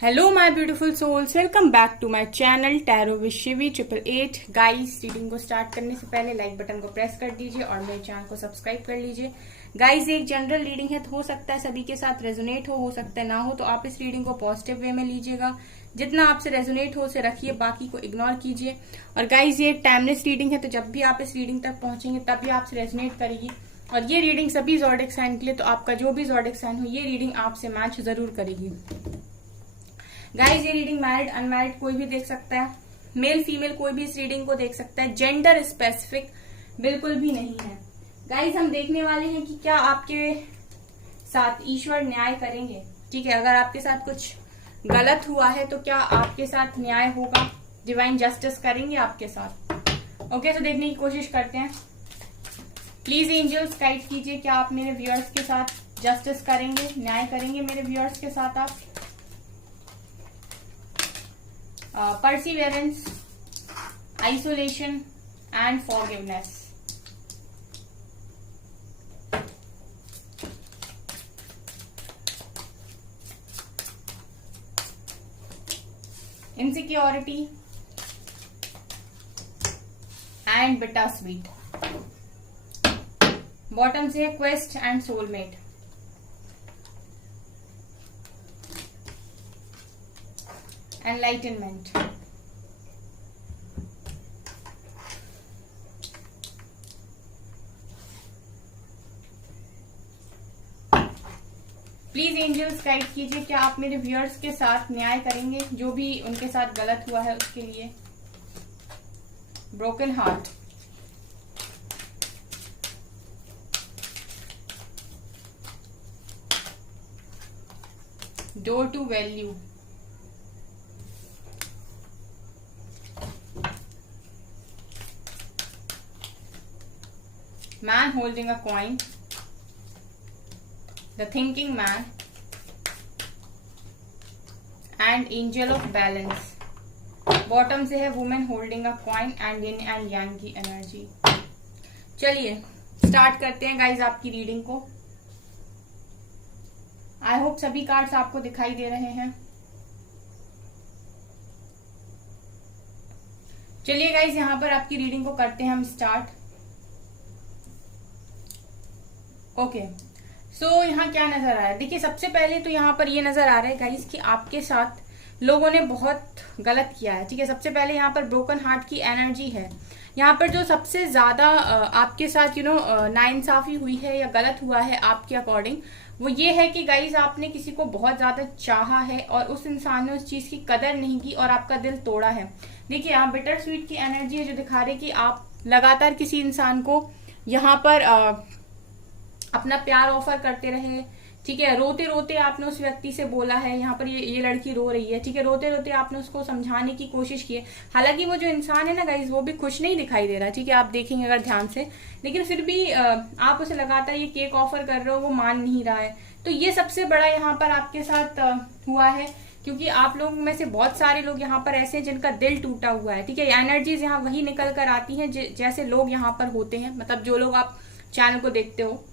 Hello my beautiful souls, welcome back to my channel tarot with Shivi 888। Guys, reading को start करने से पहले like button को press कर दीजिए और मेरे चैनल को सब्सक्राइब कर लीजिए। गाइस, एक जनरल रीडिंग है तो हो सकता है सभी के साथ रेजोनेट हो सकता है ना हो, तो आप इस रीडिंग को पॉजिटिव वे में लीजिएगा। जितना आपसे रेजोनेट हो उसे रखिए, बाकी को इग्नोर कीजिए। और गाइस, ये टाइमलेस रीडिंग है, तो जब भी आप इस रीडिंग तक पहुंचेंगे तभी आपसे रेजोनेट करेगी। और ये रीडिंग सभी ज़ोडिएक साइन के लिए, तो आपका जो भी ज़ोडिएक साइन हो ये रीडिंग आपसे मैच जरूर करेगी। गाइज, ये रीडिंग मैरिड अनमैरिड कोई भी देख सकता है, मेल फीमेल कोई भी इस रीडिंग को देख सकता है, जेंडर स्पेसिफिक बिल्कुल भी नहीं है। गाइज, हम देखने वाले हैं कि क्या आपके साथ ईश्वर न्याय करेंगे। ठीक है, अगर आपके साथ कुछ गलत हुआ है तो क्या आपके साथ न्याय होगा, डिवाइन जस्टिस करेंगे आपके साथ। ओके, तो देखने की कोशिश करते हैं। प्लीज एंजल्स गाइड कीजिए, क्या आप मेरे व्यूअर्स के साथ जस्टिस करेंगे, न्याय करेंगे मेरे व्यूअर्स के साथ आप। perseverance, isolation and forgiveness. Insecurity and bittersweet. Bottom से quest and soulmate. Enlightenment. Please angels guide कीजिए, क्या आप मेरे व्यूअर्स के साथ न्याय करेंगे, जो भी उनके साथ गलत हुआ है उसके लिए। Broken heart, door to value, man holding a coin, the thinking man and angel of balance. Bottom से है woman holding a coin and yin and yang की एनर्जी। चलिए स्टार्ट करते हैं गाइज आपकी रीडिंग को। आई होप सभी cards आपको दिखाई दे रहे हैं। चलिए गाइज, यहां पर आपकी रीडिंग को करते हैं हम स्टार्ट। ओके, सो यहाँ क्या नजर आ रहा है, देखिए सबसे पहले तो यहाँ पर ये नजर आ रहा है गाइस कि आपके साथ लोगों ने बहुत गलत किया है। ठीक है, सबसे पहले यहाँ पर ब्रोकन हार्ट की एनर्जी है। यहाँ पर जो सबसे ज्यादा आपके साथ नाइंसाफी हुई है या गलत हुआ है आपके अकॉर्डिंग, वो ये है कि गाइस आपने किसी को बहुत ज्यादा चाहा है और उस इंसान ने उस चीज की कदर नहीं की और आपका दिल तोड़ा है। देखिए यहाँ बिटर स्वीट की एनर्जी है, जो दिखा रही है कि आप लगातार किसी इंसान को यहाँ पर अपना प्यार ऑफर करते रहे। ठीक है, रोते रोते आपने उस व्यक्ति से बोला है, यहाँ पर ये लड़की रो रही है। ठीक है, रोते रोते आपने उसको समझाने की कोशिश की है। हालांकि वो जो इंसान है ना गाइज, वो भी खुश नहीं दिखाई दे रहा। ठीक है, आप देखेंगे अगर ध्यान से, लेकिन फिर भी आप उसे लगातार ये केक ऑफर कर रहे हो, वो मान नहीं रहा है। तो ये सबसे बड़ा यहाँ पर आपके साथ हुआ है, क्योंकि आप लोग में से बहुत सारे लोग यहाँ पर ऐसे हैं जिनका दिल टूटा हुआ है। ठीक है, एनर्जीज यहाँ वही निकल कर आती है जैसे लोग यहाँ पर होते हैं, मतलब जो लोग आप चैनल को देखते हो।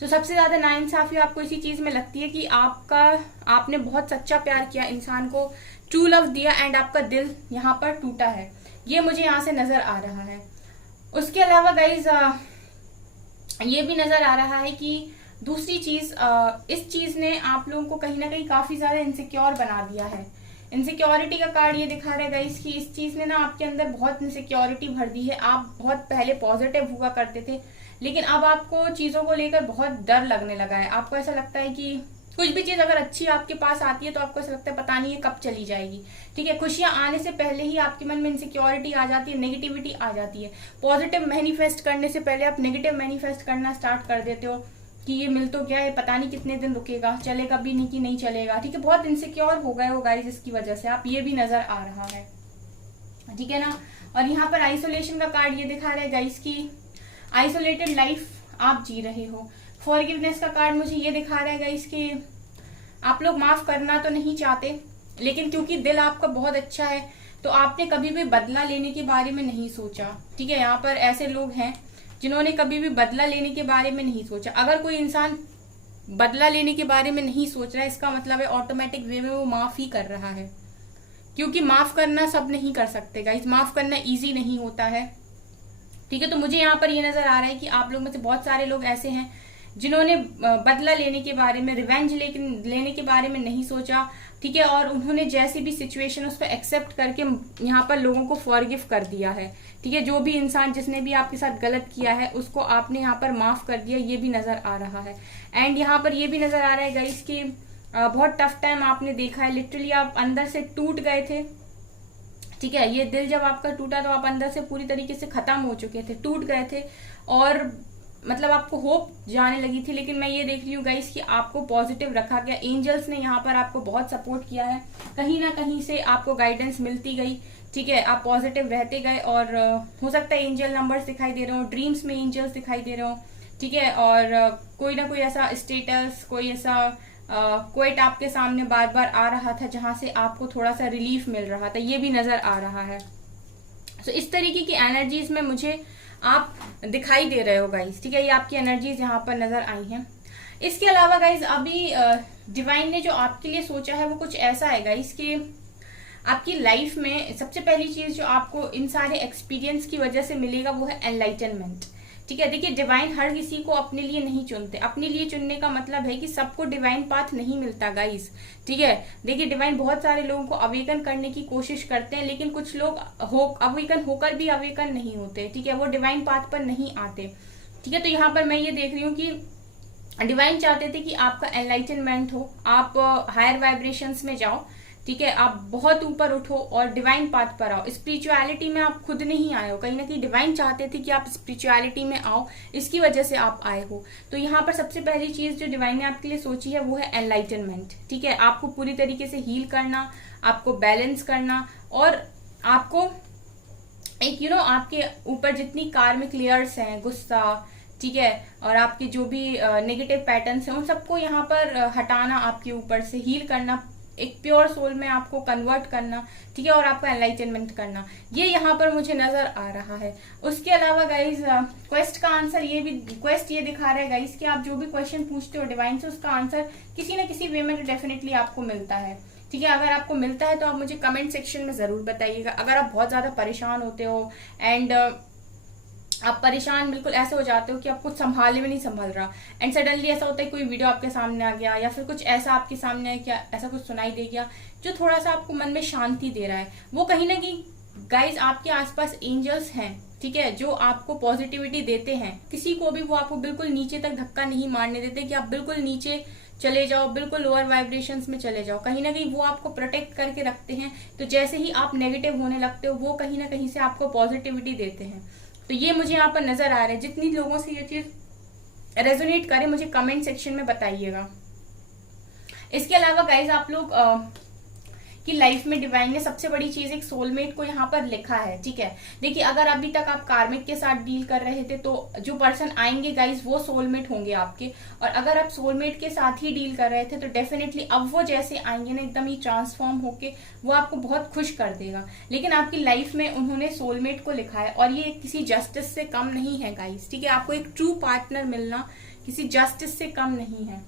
तो सबसे ज्यादा नाइंसाफी आपको इसी चीज में लगती है कि आपने बहुत सच्चा प्यार किया, इंसान को ट्रू लव दिया एंड आपका दिल यहाँ पर टूटा है। ये मुझे यहाँ से नजर आ रहा है। उसके अलावा गाइज ये भी नजर आ रहा है कि दूसरी चीज, इस चीज ने आप लोगों को कहीं ना कहीं काफी ज्यादा इनसिक्योर बना दिया है। इनसिक्योरिटी का कार्ड ये दिखा रहा है गाइस कि इस चीज ने ना आपके अंदर बहुत इनसिक्योरिटी भर दी है। आप बहुत पहले पॉजिटिव हुआ करते थे, लेकिन अब आपको चीजों को लेकर बहुत डर लगने लगा है। आपको ऐसा लगता है कि कुछ भी चीज अगर अच्छी आपके पास आती है तो आपको ऐसा लगता है पता नहीं ये कब चली जाएगी। ठीक है, खुशियां आने से पहले ही आपके मन में इनसिक्योरिटी आ जाती है, नेगेटिविटी आ जाती है। पॉजिटिव मैनिफेस्ट करने से पहले आप नेगेटिव मैनिफेस्ट करना स्टार्ट कर देते हो कि ये मिल तो गया है, पता नहीं कितने दिन रुकेगा, चलेगा भी नहीं कि नहीं चलेगा। ठीक है, बहुत इनसिक्योर हो गए हो गाइस इसकी वजह से आप, ये भी नजर आ रहा है। ठीक है ना। और यहाँ पर आइसोलेशन का कार्ड ये दिखा रहा है गाइस की आइसोलेटेड लाइफ आप जी रहे हो। फॉरगिवनेस का कार्ड मुझे ये दिखा रहा है गाइस कि आप लोग माफ करना तो नहीं चाहते, लेकिन क्योंकि दिल आपका बहुत अच्छा है तो आपने कभी भी बदला लेने के बारे में नहीं सोचा। ठीक है, यहाँ पर ऐसे लोग हैं जिन्होंने कभी भी बदला लेने के बारे में नहीं सोचा। अगर कोई इंसान बदला लेने के बारे में नहीं सोच रहा है, इसका मतलब है ऑटोमेटिक वे में वो माफ ही कर रहा है, क्योंकि माफ करना सब नहीं कर सकते गाइस, माफ करना इजी नहीं होता है। ठीक है, तो मुझे यहाँ पर ये नजर आ रहा है कि आप लोग में से बहुत सारे लोग ऐसे हैं जिन्होंने बदला लेने के बारे में, रिवेंज लेने के बारे में नहीं सोचा। ठीक है, और उन्होंने जैसी भी सिचुएशन उस पर एक्सेप्ट करके यहाँ पर लोगों को फॉरगिव कर दिया है। ठीक है, जो भी इंसान जिसने भी आपके साथ गलत किया है उसको आपने यहाँ पर माफ कर दिया, ये भी नजर आ रहा है। एंड यहाँ पर ये भी नजर आ रहा है गाइस कि बहुत टफ टाइम आपने देखा है, लिटरली आप अंदर से टूट गए थे। ठीक है, ये दिल जब आपका टूटा तो आप अंदर से पूरी तरीके से खत्म हो चुके थे, टूट गए थे, और मतलब आपको होप जाने लगी थी। लेकिन मैं ये देख रही हूँ गाइस कि आपको पॉजिटिव रखा गया, एंजल्स ने यहाँ पर आपको बहुत सपोर्ट किया है, कहीं ना कहीं से आपको गाइडेंस मिलती गई। ठीक है, आप पॉजिटिव रहते गए, और हो सकता है एंजल नंबर्स दिखाई दे रहे हो, ड्रीम्स में एंजल्स दिखाई दे रहे हो। ठीक है, और कोई ना कोई ऐसा स्टेटस, कोई ऐसा क्वेट आपके सामने बार बार आ रहा था जहां से आपको थोड़ा सा रिलीफ मिल रहा था, ये भी नजर आ रहा है। तो इस तरीके की एनर्जीज में मुझे आप दिखाई दे रहे हो गाइस। ठीक है, ये आपकी एनर्जीज यहाँ पर नजर आई हैं। इसके अलावा गाइस अभी डिवाइन ने जो आपके लिए सोचा है वो कुछ ऐसा है गाइस कि आपकी लाइफ में सबसे पहली चीज जो आपको इन सारे एक्सपीरियंस की वजह से मिलेगा वो है एनलाइटनमेंट। ठीक है, देखिए डिवाइन हर किसी को अपने लिए नहीं चुनते, अपने लिए चुनने का मतलब है कि सबको डिवाइन पाथ नहीं मिलता गाइस। ठीक है, देखिए डिवाइन बहुत सारे लोगों को अवेकन करने की कोशिश करते हैं, लेकिन कुछ लोग अवेकन होकर भी अवेकन नहीं होते। ठीक है, वो डिवाइन पाथ पर नहीं आते। ठीक है, तो यहाँ पर मैं ये देख रही हूँ कि डिवाइन चाहते थे कि आपका एनलाइटनमेंट हो, आप हायर वाइब्रेशंस में जाओ। ठीक है, आप बहुत ऊपर उठो और डिवाइन पाथ पर आओ। स्पिरिचुअलिटी में आप खुद नहीं आए हो, कहीं ना कहीं डिवाइन चाहते थे कि आप स्पिरिचुअलिटी में आओ, इसकी वजह से आप आए हो। तो यहाँ पर सबसे पहली चीज जो डिवाइन ने आपके लिए सोची है वो है एनलाइटनमेंट। ठीक है, आपको पूरी तरीके से हील करना, आपको बैलेंस करना, और आपको एक आपके ऊपर जितनी कार्मिक लेयर्स हैं, गुस्सा, ठीक है, और आपके जो भी नेगेटिव पैटर्न्स हैं उन सबको यहाँ पर हटाना, आपके ऊपर से हील करना, एक प्योर सोल में आपको कन्वर्ट करना। ठीक है, और आपको एनलाइटनमेंट करना, ये यहाँ पर मुझे नजर आ रहा है। उसके अलावा गाइज क्वेस्ट का आंसर क्वेस्ट ये दिखा रहा है गाइज कि आप जो भी क्वेश्चन पूछते हो डिवाइन से उसका आंसर किसी न किसी वे में तो डेफिनेटली आपको मिलता है। ठीक है, अगर आपको मिलता है तो आप मुझे कमेंट सेक्शन में जरूर बताइएगा। अगर आप बहुत ज्यादा परेशान होते हो एंड आप परेशान बिल्कुल ऐसे हो जाते हो कि आप कुछ संभालने में नहीं संभल रहा, एंड सडनली ऐसा होता है कोई वीडियो आपके सामने आ गया या फिर कुछ ऐसा आपके सामने आ गया, ऐसा कुछ सुनाई दे गया जो थोड़ा सा आपको मन में शांति दे रहा है, वो कहीं ना कहीं गाइज आपके आसपास एंजल्स हैं। ठीक है, जो आपको पॉजिटिविटी देते हैं, किसी को भी वो आपको बिल्कुल नीचे तक धक्का नहीं मारने देते कि आप बिल्कुल नीचे चले जाओ, बिल्कुल लोअर वाइब्रेशंस में चले जाओ। कहीं ना कहीं वो आपको प्रोटेक्ट करके रखते हैं। तो जैसे ही आप नेगेटिव होने लगते हो वो कहीं ना कहीं से आपको पॉजिटिविटी देते हैं। तो ये मुझे यहाँ पर नजर आ रहा है। जितनी लोगों से ये चीज रेजोनेट करे मुझे कमेंट सेक्शन में बताइएगा। इसके अलावा गाइज आप लोग की लाइफ में डिवाइन ने सबसे बड़ी चीज एक सोलमेट को यहाँ पर लिखा है। ठीक है, देखिए अगर अभी तक आप कार्मिक के साथ डील कर रहे थे तो जो पर्सन आएंगे गाइज वो सोलमेट होंगे आपके, और अगर आप सोलमेट के साथ ही डील कर रहे थे तो डेफिनेटली अब वो जैसे आएंगे ना एकदम ही ट्रांसफॉर्म होके वो आपको बहुत खुश कर देगा। लेकिन आपकी लाइफ में उन्होंने सोलमेट को लिखा है और ये किसी जस्टिस से कम नहीं है गाइज। ठीक है, आपको एक ट्रू पार्टनर मिलना किसी जस्टिस से कम नहीं है।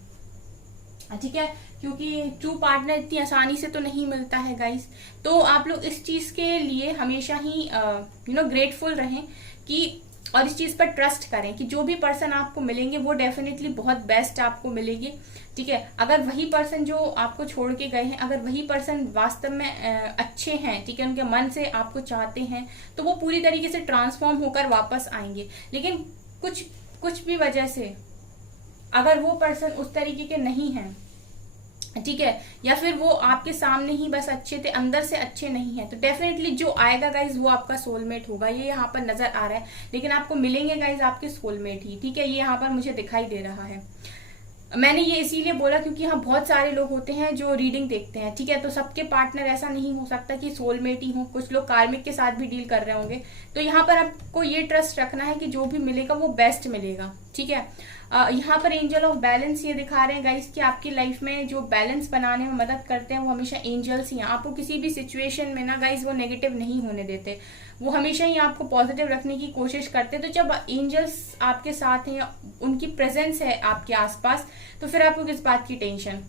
ठीक है, क्योंकि ट्रू पार्टनर इतनी आसानी से तो नहीं मिलता है गाइस। तो आप लोग इस चीज के लिए हमेशा ही ग्रेटफुल रहें कि और इस चीज पर ट्रस्ट करें कि जो भी पर्सन आपको मिलेंगे वो डेफिनेटली बहुत बेस्ट आपको मिलेगी। ठीक है, अगर वही पर्सन जो आपको छोड़ के गए हैं, अगर वही पर्सन वास्तव में अच्छे हैं, ठीक है, उनके मन से आपको चाहते हैं तो वो पूरी तरीके से ट्रांसफॉर्म होकर वापस आएंगे। लेकिन कुछ भी वजह से अगर वो पर्सन उस तरीके के नहीं हैं, ठीक है, या फिर वो आपके सामने ही बस अच्छे थे अंदर से अच्छे नहीं है, तो डेफिनेटली जो आएगा गाइज वो आपका सोलमेट होगा। ये यहाँ पर नजर आ रहा है। लेकिन आपको मिलेंगे गाइज आपके सोलमेट ही। ठीक है, ये यहाँ पर मुझे दिखाई दे रहा है। मैंने ये इसीलिए बोला क्योंकि यहाँ बहुत सारे लोग होते हैं जो रीडिंग देखते हैं। ठीक है, तो सबके पार्टनर ऐसा नहीं हो सकता कि सोलमेट ही हो, कुछ लोग कार्मिक के साथ भी डील कर रहे होंगे। तो यहाँ पर आपको ये ट्रस्ट रखना है कि जो भी मिलेगा वो बेस्ट मिलेगा। ठीक है, यहाँ पर एंजल ऑफ बैलेंस ये दिखा रहे हैं गाइस कि आपकी लाइफ में जो बैलेंस बनाने में मदद करते हैं वो हमेशा एंजल्स ही हैं। आपको किसी भी सिचुएशन में ना गाइस वो नेगेटिव नहीं होने देते, वो हमेशा ही आपको पॉजिटिव रखने की कोशिश करते हैं। तो जब एंजल्स आपके साथ हैं या उनकी प्रेजेंस है आपके आसपास, तो फिर आपको किस बात की टेंशन।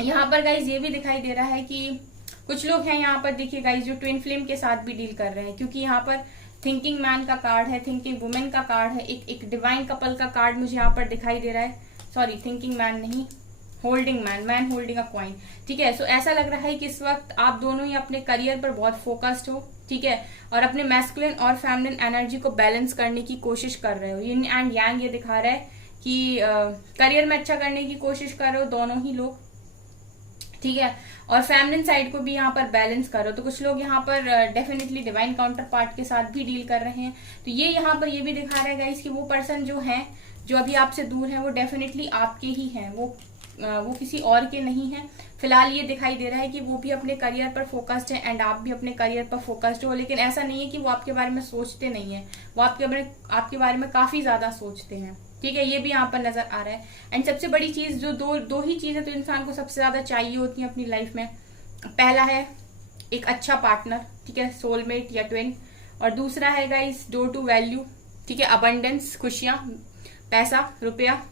यहाँ पर गाइस ये भी दिखाई दे रहा है कि कुछ लोग हैं यहाँ पर, देखिए गाइस, जो ट्विन फ्लेम के साथ भी डील कर रहे हैं, क्योंकि यहाँ पर थिंकिंग मैन का कार्ड है, थिंकिंग वुमेन का कार्ड है, एक डिवाइन कपल का कार्ड मुझे यहाँ पर दिखाई दे रहा है। सॉरी, थिंकिंग मैन नहीं, holding man holding a coin. ठीक है, सो ऐसा लग रहा है कि इस वक्त आप दोनों ही अपने करियर पर बहुत फोकस्ड हो, ठीक है, और अपने मैस्कुलिन और फेमिनिन एनर्जी को बैलेंस करने की कोशिश कर रहे हो। यिन एंड यांग ये दिखा रहा है कि करियर में अच्छा करने की कोशिश कर रहे हो दोनों ही लोग, ठीक है, और फेमिनिन साइड को भी यहाँ पर बैलेंस करो। तो कुछ लोग यहाँ पर डेफिनेटली डिवाइन काउंटर पार्ट के साथ भी डील कर रहे हैं। तो ये यहाँ पर ये भी दिखा रहा है गाइस कि वो पर्सन जो है, जो अभी आपसे दूर है, वो डेफिनेटली आपके ही हैं, वो किसी और के नहीं है। फिलहाल ये दिखाई दे रहा है कि वो भी अपने करियर पर फोकस्ड है एंड आप भी अपने करियर पर फोकस्ड हो, लेकिन ऐसा नहीं है कि वो आपके बारे में सोचते नहीं है, वो आपके बारे में काफी ज्यादा सोचते हैं। ठीक है, ये भी यहाँ पर नजर आ रहा है। एंड सबसे बड़ी चीज जो दो ही चीजें तो इंसान को सबसे ज्यादा चाहिए होती हैं अपनी लाइफ में। पहला है एक अच्छा पार्टनर, ठीक है, सोलमेट या ट्विन, और दूसरा है गाइस डोर टू वैल्यू, ठीक है, अबंडेंस, खुशियां, पैसा, रुपया,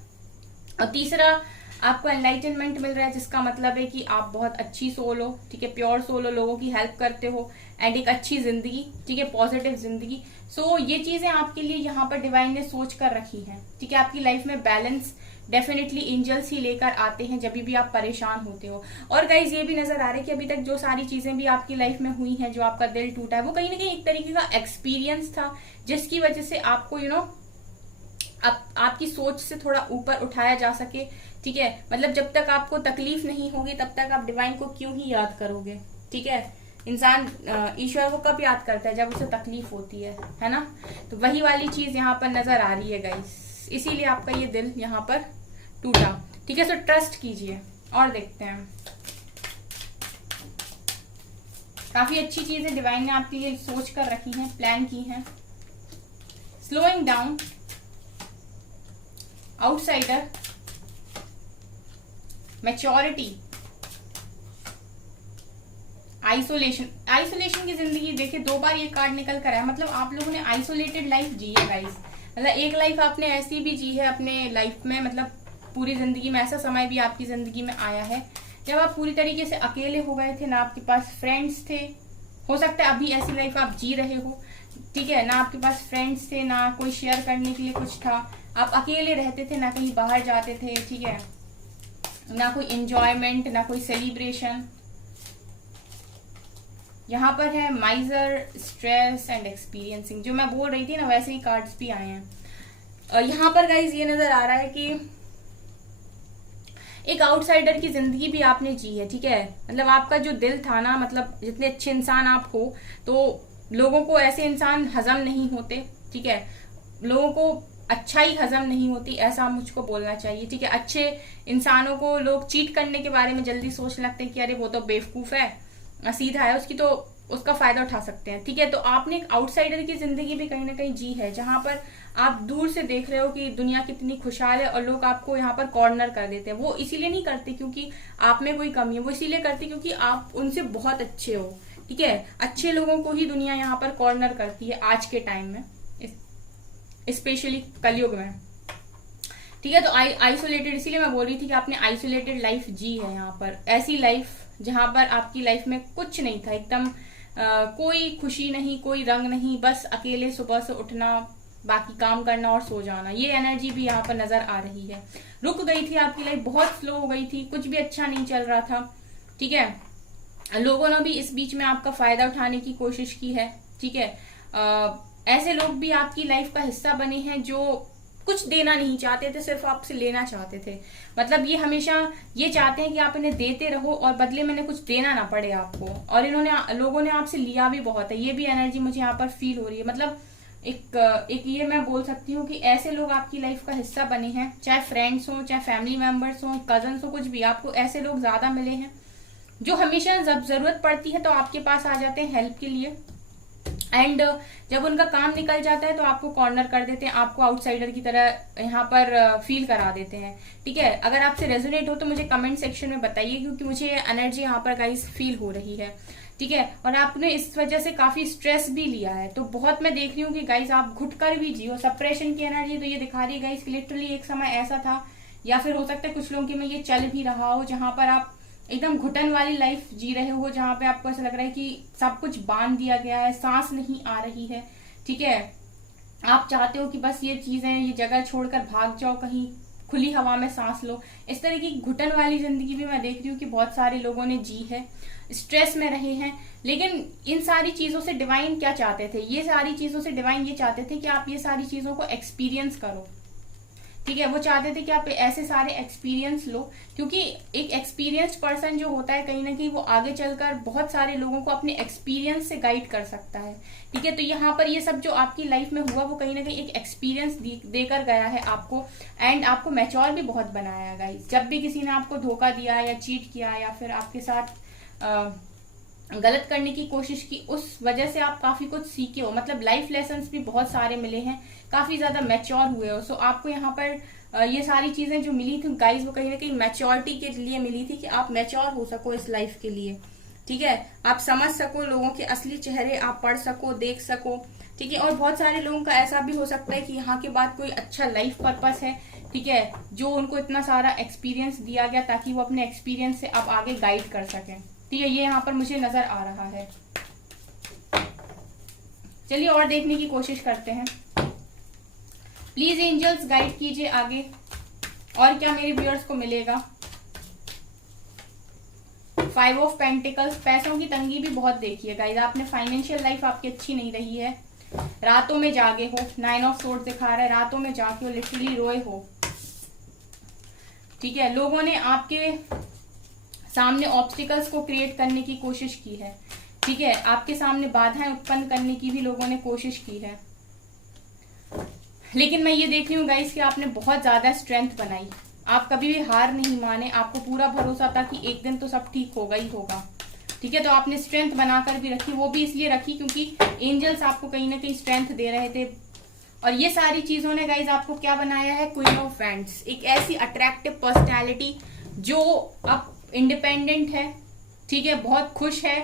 और तीसरा आपको एनलाइटनमेंट मिल रहा है, जिसका मतलब है कि आप बहुत अच्छी सोल हो, ठीक है, प्योर सोल हो, लोगों की हेल्प करते हो एंड एक अच्छी जिंदगी, ठीक है, पॉजिटिव जिंदगी। सो ये चीजें आपके लिए यहाँ पर डिवाइन ने सोच कर रखी हैं, ठीक है। आपकी लाइफ में बैलेंस डेफिनेटली एंजल्स ही लेकर आते हैं जब भी आप परेशान होते हो। और गाइज ये भी नजर आ रहा है कि अभी तक जो सारी चीजें भी आपकी लाइफ में हुई हैं, जो आपका दिल टूटा है, वो कहीं ना कहीं एक तरीके का एक्सपीरियंस था, जिसकी वजह से आपको आपकी सोच से थोड़ा ऊपर उठाया जा सके, ठीक है। मतलब जब तक आपको तकलीफ नहीं होगी तब तक आप डिवाइन को क्यों ही याद करोगे, ठीक है। इंसान ईश्वर को कब याद करता है, जब उसे तकलीफ होती है ना। तो वही वाली चीज यहाँ पर नजर आ रही है गाइस, इसीलिए आपका ये दिल यहाँ पर टूटा, ठीक है। सो ट्रस्ट कीजिए और देखते हैं। काफी अच्छी चीजें डिवाइन ने आपके लिए सोच कर रखी हैं, प्लान की हैं। Slowing down, outsider, maturity, isolation की जिंदगी। देखिए 2 बार ये कार्ड निकल कर आया, मतलब आप लोगों ने आइसोलेटेड लाइफ जी है गाइस। मतलब एक लाइफ आपने ऐसी भी जी है अपने लाइफ में, मतलब पूरी जिंदगी में ऐसा समय भी आपकी जिंदगी में आया है जब आप पूरी तरीके से अकेले हो गए थे, ना आपके पास फ्रेंड्स थे। हो सकता है अभी ऐसी लाइफ आप जी रहे हो, ठीक है, ना आपके पास फ्रेंड्स थे, ना कोई शेयर करने के लिए कुछ था, आप अकेले रहते थे, ना कहीं बाहर जाते थे, ठीक है, ना कोई एंजॉयमेंट, ना कोई सेलिब्रेशन। यहाँ पर है माइजर, स्ट्रेस एंड एक्सपीरियंसिंग। जो मैं बोल रही थी ना, वैसे ही कार्ड्स भी आए हैं। और यहाँ पर गाइज ये नजर आ रहा है कि एक आउटसाइडर की जिंदगी भी आपने जी है, ठीक है। मतलब आपका जो दिल था ना, मतलब जितने अच्छे इंसान आप हो, तो लोगों को ऐसे इंसान हजम नहीं होते, ठीक है, लोगों को अच्छाई हजम नहीं होती, ऐसा मुझको बोलना चाहिए, ठीक है। अच्छे इंसानों को लोग चीट करने के बारे में जल्दी सोचने लगते हैं कि अरे वो तो बेवकूफ है, सीधा है, उसका फायदा उठा सकते हैं, ठीक है। तो आपने एक आउटसाइडर की जिंदगी भी कहीं ना कहीं जी है, जहां पर आप दूर से देख रहे हो कि दुनिया कितनी खुशहाल है और लोग आपको यहाँ पर कॉर्नर कर देते हैं। वो इसीलिए नहीं करते क्योंकि आप में कोई कमी है, वो इसीलिए करते क्योंकि आप उनसे बहुत अच्छे हो, ठीक है। अच्छे लोगों को ही दुनिया यहाँ पर कॉर्नर करती है आज के टाइम में, स्पेशली कलयुग में, ठीक है। तो आइसोलेटेड, इसीलिए मैं बोल रही थी कि आपने आइसोलेटेड लाइफ जी है यहाँ पर, ऐसी लाइफ जहां पर आपकी लाइफ में कुछ नहीं था, एकदम कोई खुशी नहीं, कोई रंग नहीं, बस अकेले सुबह से उठना, बाकी काम करना और सो जाना। ये एनर्जी भी यहाँ पर नजर आ रही है। रुक गई थी आपकी लाइफ, बहुत स्लो हो गई थी, कुछ भी अच्छा नहीं चल रहा था, ठीक है। लोगों ने भी इस बीच में आपका फायदा उठाने की कोशिश की है, ठीक है। ऐसे लोग भी आपकी लाइफ का हिस्सा बने हैं जो कुछ देना नहीं चाहते थे, सिर्फ आपसे लेना चाहते थे। मतलब ये हमेशा ये चाहते हैं कि आप इन्हें देते रहो और बदले में कुछ देना ना पड़े आपको, और लोगों ने आपसे लिया भी बहुत है। ये भी एनर्जी मुझे यहाँ पर फील हो रही है। मतलब एक ये मैं बोल सकती हूँ कि ऐसे लोग आपकी लाइफ का हिस्सा बने हैं, चाहे फ्रेंड्स हो, चाहे फैमिली मेंबर्स हो, कजन्स हो, कुछ भी, आपको ऐसे लोग ज्यादा मिले हैं जो हमेशा जब जरूरत पड़ती है तो आपके पास आ जाते हैं हेल्प के लिए। एंड जब उनका काम निकल जाता है तो आपको कॉर्नर कर देते हैं, आपको आउटसाइडर की तरह यहाँ पर फील करा देते हैं। ठीक है, अगर आपसे रेजोनेट हो तो मुझे कमेंट सेक्शन में बताइए, क्योंकि मुझे एनर्जी यहाँ पर गाइस फील हो रही है। ठीक है, और आपने इस वजह से काफी स्ट्रेस भी लिया है, तो बहुत मैं देख रही हूँ कि गाइस आप घुट कर भी जियो। सप्रेशन की एनर्जी तो ये दिखा रही है गाइस, लिटरली एक समय ऐसा था, या फिर हो सकता है कुछ लोगों की में ये चल भी रहा हो, जहां पर आप एकदम घुटन वाली लाइफ जी रहे हो, जहां पे आपको ऐसा लग रहा है कि सब कुछ बांध दिया गया है, सांस नहीं आ रही है। ठीक है, आप चाहते हो कि बस ये चीजें, ये जगह छोड़कर भाग जाओ, कहीं खुली हवा में सांस लो। इस तरह की घुटन वाली जिंदगी भी मैं देख रही हूँ कि बहुत सारे लोगों ने जी है, स्ट्रेस में रहे हैं। लेकिन इन सारी चीजों से डिवाइन क्या चाहते थे? ये सारी चीजों से डिवाइन ये चाहते थे कि आप ये सारी चीजों को एक्सपीरियंस करो। ठीक है, वो चाहते थे कि आप ऐसे सारे एक्सपीरियंस लो, क्योंकि एक एक्सपीरियंस्ड पर्सन जो होता है कहीं ना कहीं वो आगे चलकर बहुत सारे लोगों को अपने एक्सपीरियंस से गाइड कर सकता है। ठीक है, तो यहाँ पर ये सब जो आपकी लाइफ में हुआ वो कहीं ना कहीं एक एक्सपीरियंस देकर गया है आपको, एंड आपको मैच्योर भी बहुत बनाया है गाइस। जब भी किसी ने आपको धोखा दिया या चीट किया या फिर आपके साथ गलत करने की कोशिश की, उस वजह से आप काफी कुछ सीखे हो, मतलब लाइफ लेसन्स भी बहुत सारे मिले हैं, काफी ज्यादा मैच्योर हुए हो। सो आपको यहाँ पर ये सारी चीजें जो मिली थी गाइस, वो कहीं ना कहीं मैच्योरिटी के लिए मिली थी, कि आप मैच्योर हो सको इस लाइफ के लिए। ठीक है, आप समझ सको लोगों के असली चेहरे, आप पढ़ सको, देख सको। ठीक है, और बहुत सारे लोगों का ऐसा भी हो सकता है कि यहाँ के बाद कोई अच्छा लाइफ पर्पस है, ठीक है, जो उनको इतना सारा एक्सपीरियंस दिया गया ताकि वो अपने एक्सपीरियंस से अब आगे गाइड कर सकें। ठीक है, ये यहाँ पर मुझे नजर आ रहा है। चलिए और देखने की कोशिश करते हैं। प्लीज एंजल्स गाइड कीजिए आगे, और क्या मेरे व्यूअर्स को मिलेगा। 5 ऑफ पेंटिकल्स, पैसों की तंगी भी बहुत देखी है गाइस आपने, फाइनेंशियल लाइफ आपकी अच्छी नहीं रही है, रातों में जागे हो। 9 ऑफ सोर्ड्स दिखा रहा है, रातों में जाके हो, लिटरली रोए हो। ठीक है, लोगों ने आपके सामने ऑब्स्टिकल्स को क्रिएट करने की कोशिश की है। ठीक है, आपके सामने बाधाएं उत्पन्न करने की भी लोगों ने कोशिश की है, लेकिन मैं ये देख रही हूँ गाइस कि आपने बहुत ज्यादा स्ट्रेंथ बनाई। आप कभी भी हार नहीं माने, आपको पूरा भरोसा था कि एक दिन तो सब ठीक होगा ही होगा। ठीक है, तो आपने स्ट्रेंथ बनाकर भी रखी, वो भी इसलिए रखी क्योंकि एंजल्स आपको कहीं ना कहीं स्ट्रेंथ दे रहे थे। और ये सारी चीजों ने गाइस आपको क्या बनाया है? क्वीन ऑफ वैंड्स, एक ऐसी अट्रैक्टिव पर्सनैलिटी जो अब इंडिपेंडेंट है। ठीक है, बहुत खुश है,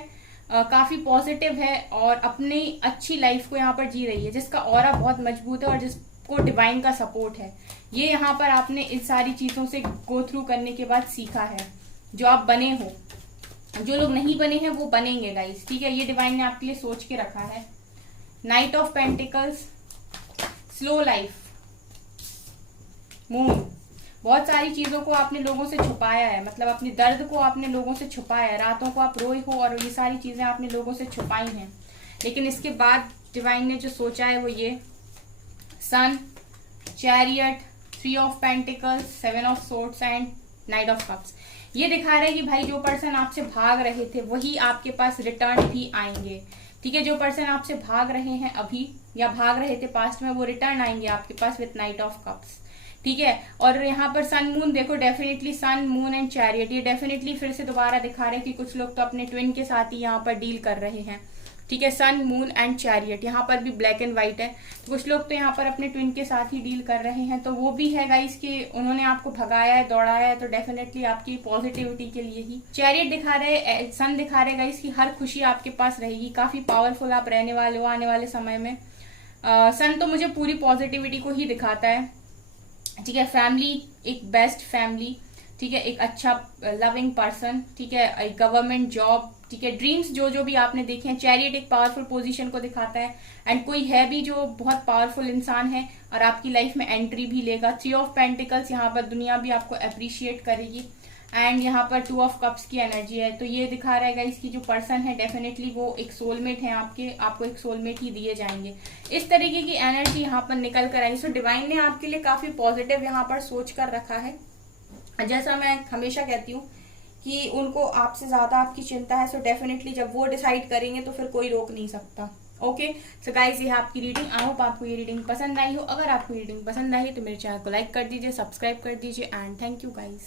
काफी पॉजिटिव है, और अपनी अच्छी लाइफ को यहाँ पर जी रही है, जिसका ऑरा बहुत मजबूत है और जिसको डिवाइन का सपोर्ट है। ये यहाँ पर आपने इन सारी चीजों से गो थ्रू करने के बाद सीखा है, जो आप बने हो। जो लोग नहीं बने हैं वो बनेंगे गाइस। ठीक है, ये डिवाइन ने आपके लिए सोच के रखा है। Night of pentacles, slow life, moon, बहुत सारी चीजों को आपने लोगों से छुपाया है, मतलब अपने दर्द को आपने लोगों से छुपाया है, रातों को आप रोए हो और ये सारी चीजें आपने लोगों से छुपाई हैं। लेकिन इसके बाद डिवाइन ने जो सोचा है वो ये, sun, chariot, 3 of pentacles, 7 of swords and knight of cups. ये दिखा रहा है कि भाई जो पर्सन आपसे भाग रहे थे वही आपके पास रिटर्न भी आएंगे। ठीक है, जो पर्सन आपसे भाग रहे हैं अभी या भाग रहे थे पास्ट में, वो रिटर्न आएंगे आपके पास विथ नाइट ऑफ कप्स। ठीक है, और यहाँ पर सन मून देखो, definitely sun moon and chariot, ये डेफिनेटली फिर से दोबारा दिखा रहे हैं कि कुछ लोग तो अपने ट्विन के साथ ही यहाँ पर डील कर रहे हैं। ठीक है, सन मून एंड चैरियट, यहाँ पर भी ब्लैक एंड व्हाइट है, तो कुछ लोग तो यहाँ पर अपने ट्विन के साथ ही डील कर रहे हैं। तो वो भी है गाइस कि उन्होंने आपको भगाया है, दौड़ाया है, तो डेफिनेटली आपकी पॉजिटिविटी के लिए ही। चैरियट दिखा रहे, सन दिखा रहे गाइस कि हर खुशी आपके पास रहेगी, काफी पावरफुल आप रहने वाले हो आने वाले समय में। सन तो मुझे पूरी पॉजिटिविटी को ही दिखाता है। ठीक है, फैमिली, एक बेस्ट फैमिली, ठीक है, एक अच्छा लविंग पर्सन, ठीक है, एक गवर्नमेंट जॉब, ठीक है, ड्रीम्स जो भी आपने देखे हैं। चैरियट एक पावरफुल पोजीशन को दिखाता है, एंड कोई है भी जो बहुत पावरफुल इंसान है और आपकी लाइफ में एंट्री भी लेगा। 3 ऑफ पेंटिकल्स, यहाँ पर दुनिया भी आपको अप्रिशिएट करेगी, एंड यहाँ पर 2 ऑफ कप्स की एनर्जी है। तो ये दिखा रहा है इसकी जो पर्सन है डेफिनेटली वो एक सोलमेट है आपको एक सोलमेट ही दिए जाएंगे। इस तरीके की एनर्जी यहाँ पर निकल कर आई। सो डिवाइन ने आपके लिए काफी पॉजिटिव यहाँ पर सोच कर रखा है। जैसा मैं हमेशा कहती हूँ कि उनको आपसे ज्यादा आपकी चिंता है, सो डेफिनेटली जब वो डिसाइड करेंगे तो फिर कोई रोक नहीं सकता। ओके, सो गाइज ये है आपकी रीडिंग। आई होप आपको ये रीडिंग पसंद आई हो। अगर आपको ये रीडिंग पसंद आई तो मेरे चैनल को लाइक कर दीजिए, सब्सक्राइब कर दीजिए, एंड थैंक यू गाइज।